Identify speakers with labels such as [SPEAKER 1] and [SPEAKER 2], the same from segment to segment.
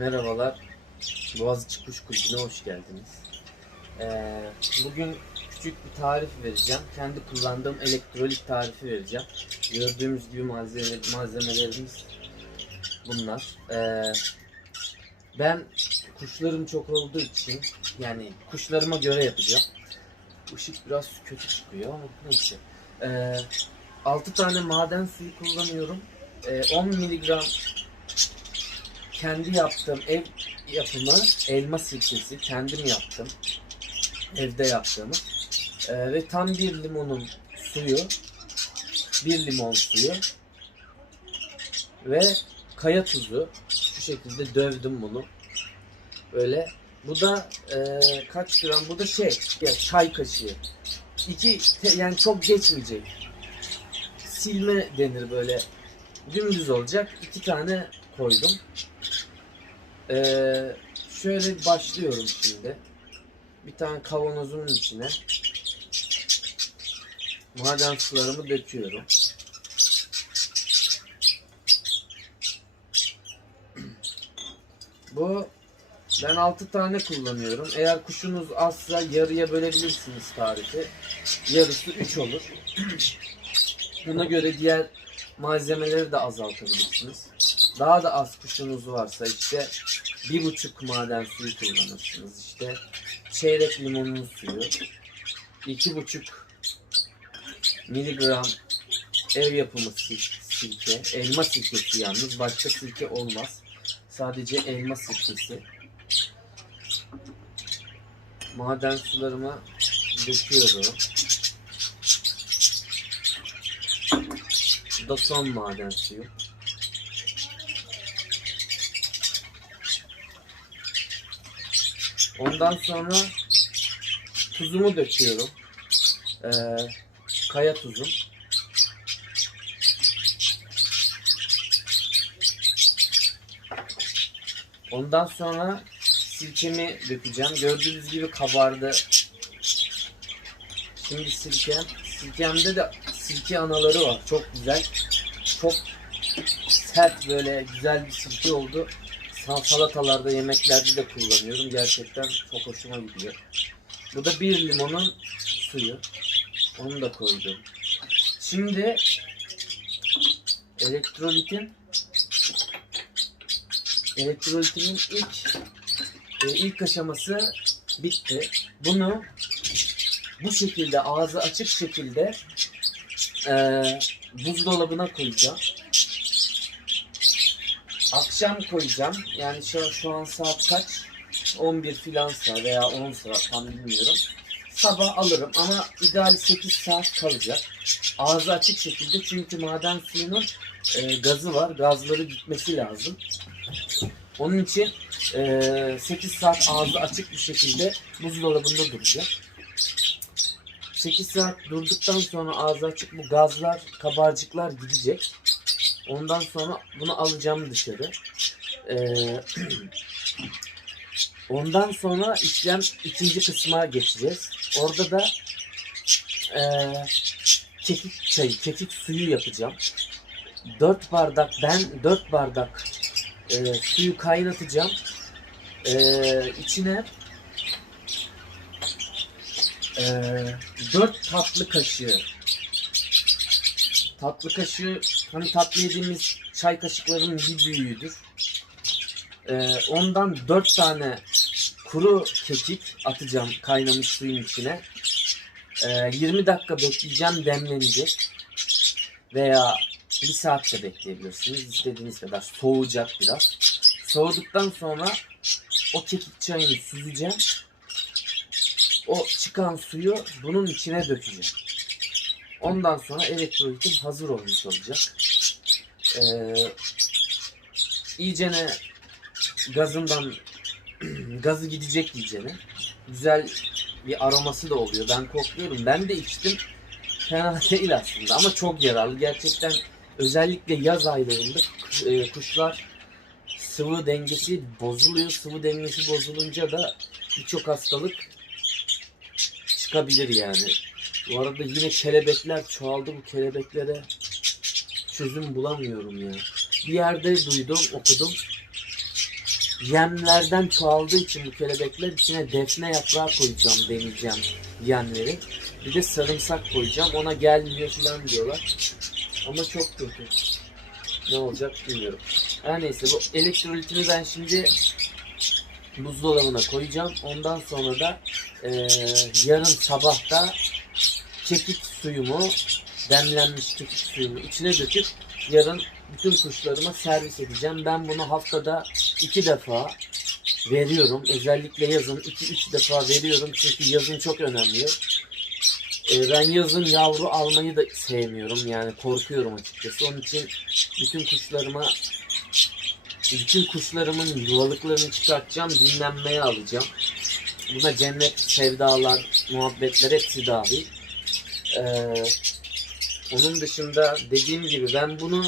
[SPEAKER 1] Merhabalar. Boğaziçi Kuş Kulübü'ne hoş geldiniz. Ee, bugün küçük bir tarif vereceğim. Kendi kullandığım elektrolit tarifi vereceğim. Gördüğümüz gibi malzeme, malzemelerimiz bunlar. Ee, ben kuşlarım çok olduğu için yani kuşlarıma göre yapacağım. Işık biraz kötü çıkıyor ama neyse. Ee, 6 tane maden suyu kullanıyorum. Ee, 10 miligram kendi yaptığım ev yapımı elma sirkesi kendim yaptım. Evde yaptığımı. Ee, ve tam bir limonun suyu, bir limon suyu ve kaya tuzu. Şu şekilde dövdüm bunu. Böyle. Bu da e, kaç gram? Bu da şey, ya çay kaşığı. İki, te- yani çok geçmeyecek. Silme denir böyle. Dümdüz olacak. İki tane koydum. Ee, şöyle başlıyorum şimdi. Bir tane kavanozumun içine maden sularımı döküyorum. Bu ben 6 tane kullanıyorum. Eğer kuşunuz azsa yarıya bölebilirsiniz tarifi. Yarısı 3 olur. Buna göre diğer malzemeleri de azaltabilirsiniz. Daha da az kuşunuz varsa işte bir buçuk maden suyu kullanırsınız. İşte çeyrek limonun suyu, iki buçuk miligram ev yapımı sirke, elma sirkesi yalnız başka sirke olmaz. Sadece elma sirkesi. Maden sularımı döküyorum. Da son maden suyu. Ondan sonra tuzumu döküyorum. Ee, kaya tuzum. Ondan sonra sirkemi dökeceğim. Gördüğünüz gibi kabardı. Şimdi sirkem. Sirkemde de sirke anaları var. Çok güzel. Çok sert böyle güzel bir sirke oldu. Sal- Salatalarda, yemeklerde de kullanıyorum. Gerçekten çok hoşuma gidiyor. Bu da bir limonun suyu. Onu da koydum. Şimdi elektrolitin elektrolitimin ilk e, ilk aşaması bitti. Bunu bu şekilde ağzı açık şekilde e, buzdolabına koyacağım. Akşam koyacağım. Yani şu, şu an saat kaç? 11 filansa veya 10 saat tam bilmiyorum. Sabah alırım ama ideal 8 saat kalacak. Ağzı açık şekilde çünkü maden suyunun e, gazı var. Gazları gitmesi lazım. Onun için e, 8 saat ağzı açık bir şekilde buzdolabında duracak. 8 saat durduktan sonra ağzı açık bu gazlar, kabarcıklar gidecek. Ondan sonra bunu alacağım dışarı. Ee, ondan sonra işlem ikinci kısma geçeceğiz. Orada da ee, kekik çayı, kekik suyu yapacağım. 4 bardak, ben 4 bardak ee, suyu kaynatacağım. Ee, içine ee, 4 tatlı kaşığı tatlı kaşığı hani tatlı yediğimiz çay kaşıklarının bir büyüğüdür. Ee, ondan 4 tane kuru kekik atacağım kaynamış suyun içine. Ee, 20 dakika bekleyeceğim demlenecek. Veya bir saat de bekleyebilirsiniz. istediğiniz kadar soğuyacak biraz. Soğuduktan sonra o kekik çayını süzeceğim. O çıkan suyu bunun içine dökeceğim. Ondan sonra elektrolitim hazır olmuş olacak. Ee, iyicene gazından gazı gidecek iyicene. Güzel bir aroması da oluyor. Ben kokluyorum. Ben de içtim. Fena değil aslında ama çok yararlı. Gerçekten özellikle yaz aylarında e, kuşlar sıvı dengesi bozuluyor. Sıvı dengesi bozulunca da birçok hastalık çıkabilir yani. Bu arada yine kelebekler çoğaldı. Bu kelebeklere çözüm bulamıyorum ya. Bir yerde duydum, okudum. yemlerden çoğaldığı için bu kelebekler içine defne yaprağı koyacağım deneyeceğim yemleri. Bir de sarımsak koyacağım. Ona gelmiyor falan diyorlar. Ama çok kötü. Ne olacak bilmiyorum. Her neyse bu elektrolitini ben şimdi buzdolabına koyacağım. Ondan sonra da eee yarın sabah da kekik suyumu demlenmiş kekik suyumu içine döküp yarın bütün kuşlarıma servis edeceğim. Ben bunu haftada iki defa veriyorum. Özellikle yazın iki üç defa veriyorum. Çünkü yazın çok önemli. Ee, ben yazın yavru almayı da sevmiyorum. Yani korkuyorum açıkçası. Onun için bütün kuşlarıma bütün kuşlarımın yuvalıklarını çıkartacağım. Dinlenmeye alacağım. Buna cennet sevdalar, muhabbetler hepsi dahil. Ee, onun dışında dediğim gibi ben bunu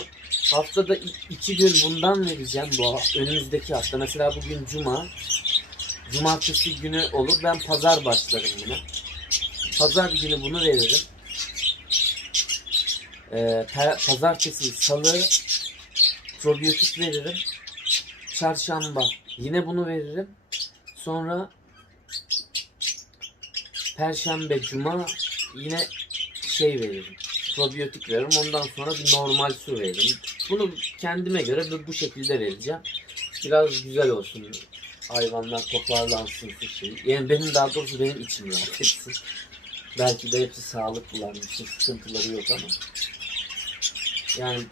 [SPEAKER 1] haftada iki gün bundan vereceğim bu önümüzdeki hafta. Mesela bugün cuma. Cumartesi günü olur. Ben pazar başlarım buna. Pazar günü bunu veririm. Ee, pazartesi, salı probiyotik veririm. Çarşamba yine bunu veririm. Sonra Perşembe, Cuma yine şey veririm. Probiyotik veririm. Ondan sonra bir normal su veririm. Bunu kendime göre bu- şekilde vereceğim. Biraz güzel olsun. Hayvanlar toparlansın su şeyi. Yani benim daha doğrusu benim içim rahat etsin. Belki de hepsi sağlıklılarmış. Sıkıntıları yok ama. Yani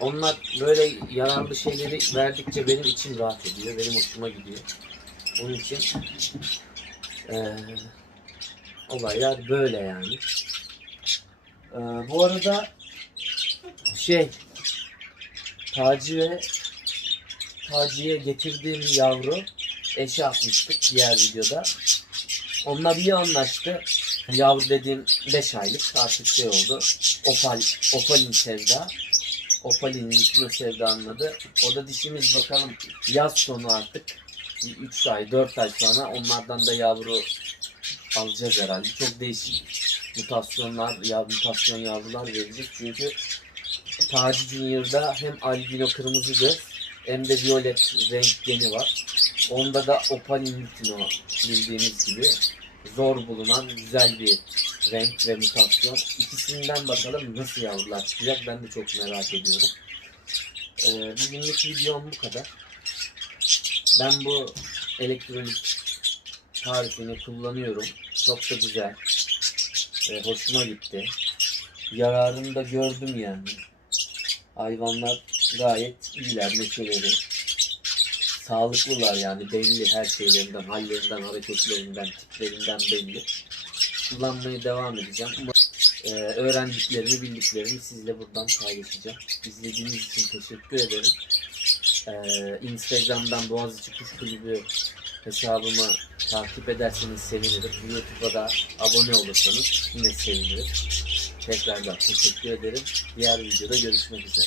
[SPEAKER 1] onlar böyle yararlı şeyleri verdikçe benim içim rahat ediyor. Benim hoşuma gidiyor. Onun için eee olaylar böyle yani. Ee, bu arada şey Taci ve Taci'ye getirdiğim yavru eşe atmıştık diğer videoda. Onlar iyi anlaştı. Yavru dediğim 5 aylık artık şey oldu. Opal, Opal'in sevda. Opal'in Nikino sevda anladı. O da dişimiz bakalım yaz sonu artık 3 ay 4 ay sonra onlardan da yavru alacağız herhalde. Çok değişik mutasyonlar, ya mutasyon yavrular verecek. Çünkü Taci Junior'da hem albino kırmızı göz hem de violet renk geni var. Onda da opalin lutino bildiğiniz gibi zor bulunan güzel bir renk ve mutasyon. İkisinden bakalım nasıl yavrular çıkacak ben de çok merak ediyorum. Ee, bugünlük videom bu kadar. Ben bu elektronik tarifini kullanıyorum. Çok da güzel. Ee, hoşuma gitti. Yararını da gördüm yani. Hayvanlar gayet iyiler, neşeleri. Sağlıklılar yani belli her şeylerinden, hallerinden, hareketlerinden, tiplerinden belli. Kullanmaya devam edeceğim. Ama e, öğrendiklerimi, bildiklerimi sizle buradan paylaşacağım. İzlediğiniz için teşekkür ederim. E, Instagram'dan Boğaziçi Kuş Kulübü hesabımı takip ederseniz sevinirim. YouTube'a da abone olursanız yine sevinirim. Tekrardan teşekkür ederim. Diğer videoda görüşmek üzere.